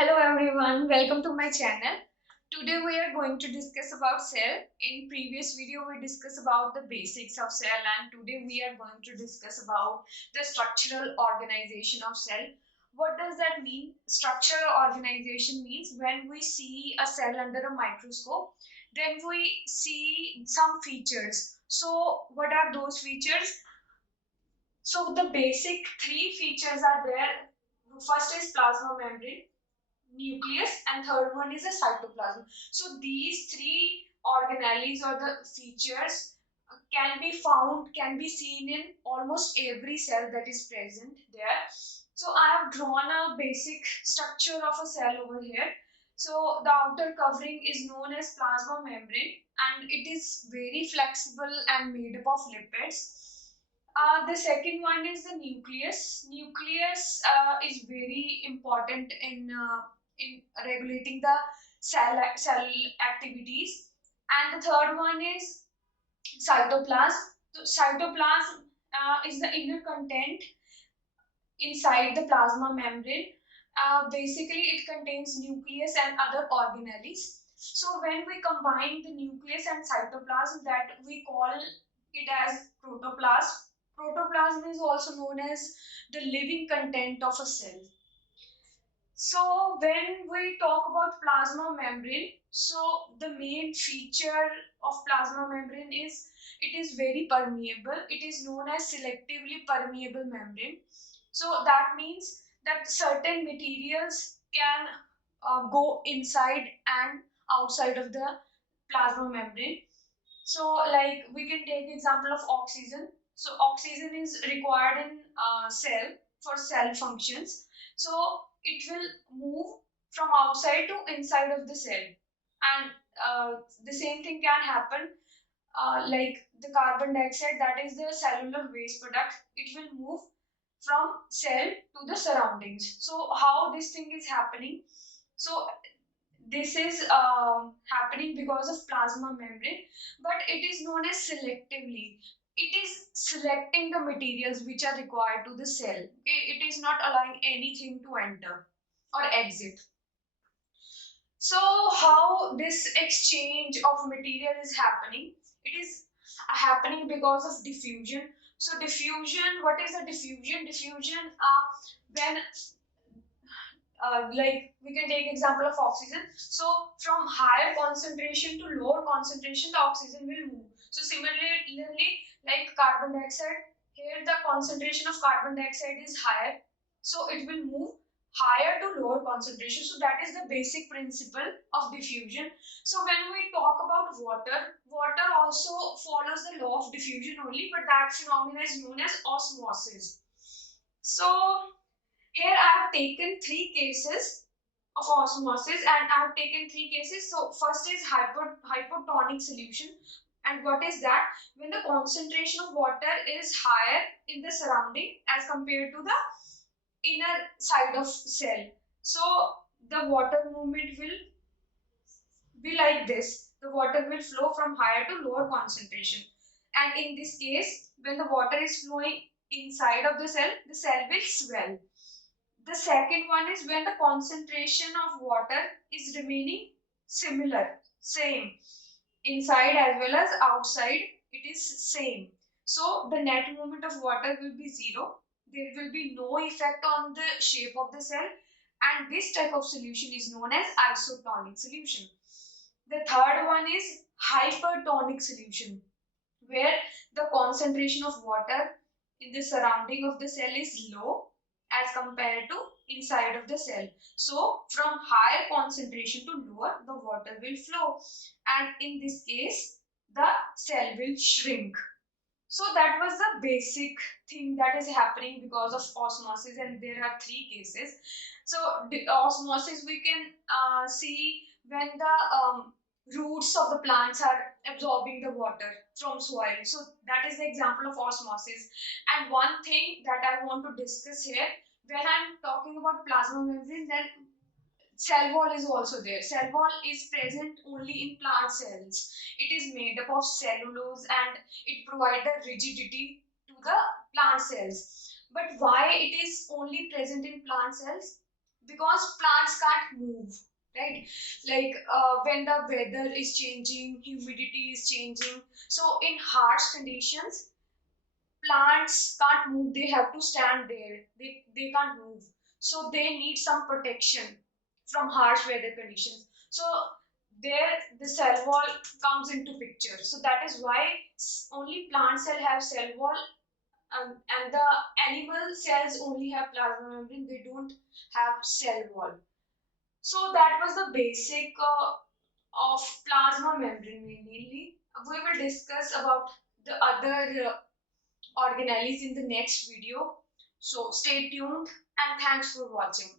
Hello everyone, welcome to my channel. Today we are going to discuss about cell. In previous video we discussed about the basics of cell, and today we are going to discuss about the structural organization of cell. What does that mean? Structural organization means when we see a cell under a microscope, then we see some features. So what are those features? So the basic three features are there. First is plasma membrane, nucleus, and third one is a cytoplasm. So these three organelles or the features can be seen in almost every cell that is present there. So I have drawn a basic structure of a cell over here. So the outer covering is known as plasma membrane, and it is very flexible and made up of lipids. The second one is the nucleus. Nucleus is very important in regulating the cell activities. And the third one is cytoplasm. So cytoplasm is the inner content inside the plasma membrane. Basically, it contains nucleus and other organelles. So when we combine the nucleus and cytoplasm, that we call it as protoplasm. Protoplasm is also known as the living content of a cell. So when we talk about plasma membrane, so the main feature of plasma membrane is it is very permeable. It is known as selectively permeable membrane. So that means that certain materials can go inside and outside of the plasma membrane. So like we can take example of oxygen. So oxygen is required in cell for cell functions. So it will move from outside to inside of the cell, and the same thing can happen like the carbon dioxide, that is the cellular waste product. It will move from cell to the surroundings. So how this thing is happening? So this is happening because of plasma membrane, but it is known as selectively. It is selecting the materials which are required to the cell. Okay? It is not allowing anything to enter or exit. So how this exchange of material is happening? It is happening because of diffusion. So diffusion, what is the diffusion? Diffusion, when like we can take example of oxygen. So from higher concentration to lower concentration, the oxygen will move. So similarly, like carbon dioxide, here the concentration of carbon dioxide is higher, so it will move higher to lower concentration. So that is the basic principle of diffusion. So when we talk about water, water also follows the law of diffusion only, but that phenomenon is known as osmosis. So here I have taken three cases of osmosis, and I have taken three cases. So first is hypotonic solution. And what is that? When the concentration of water is higher in the surrounding as compared to the inner side of cell. So the water movement will be like this. The water will flow from higher to lower concentration. And in this case, when the water is flowing inside of the cell will swell. The second one is when the concentration of water is remaining similar, same, inside as well as outside, it is same. So the net movement of water will be zero. There will be no effect on the shape of the cell, and this type of solution is known as isotonic solution. The third one is hypertonic solution, where the concentration of water in the surrounding of the cell is low as compared to inside of the cell. So from higher concentration to lower, the water will flow, and in this case the cell will shrink. So that was the basic thing that is happening because of osmosis, and there are three cases. So the osmosis we can see when the roots of the plants are absorbing the water from soil. So that is the example of osmosis. And one thing that I want to discuss here, when I'm talking about plasma membrane, then cell wall is also there. Cell wall is present only in plant cells. It is made up of cellulose, and it provides the rigidity to the plant cells. But why it is only present in plant cells? because plants can't move, right? Like when the weather is changing, humidity is changing, so in harsh conditions plants can't move, they have to stand there, they can't move, so they need some protection from harsh weather conditions. So there the cell wall comes into picture. So that is why only plant cell have cell wall, and the animal cells only have plasma membrane, they don't have cell wall. So that was the basic of plasma membrane mainly. We will discuss about the other organelles in the next video. So stay tuned and thanks for watching.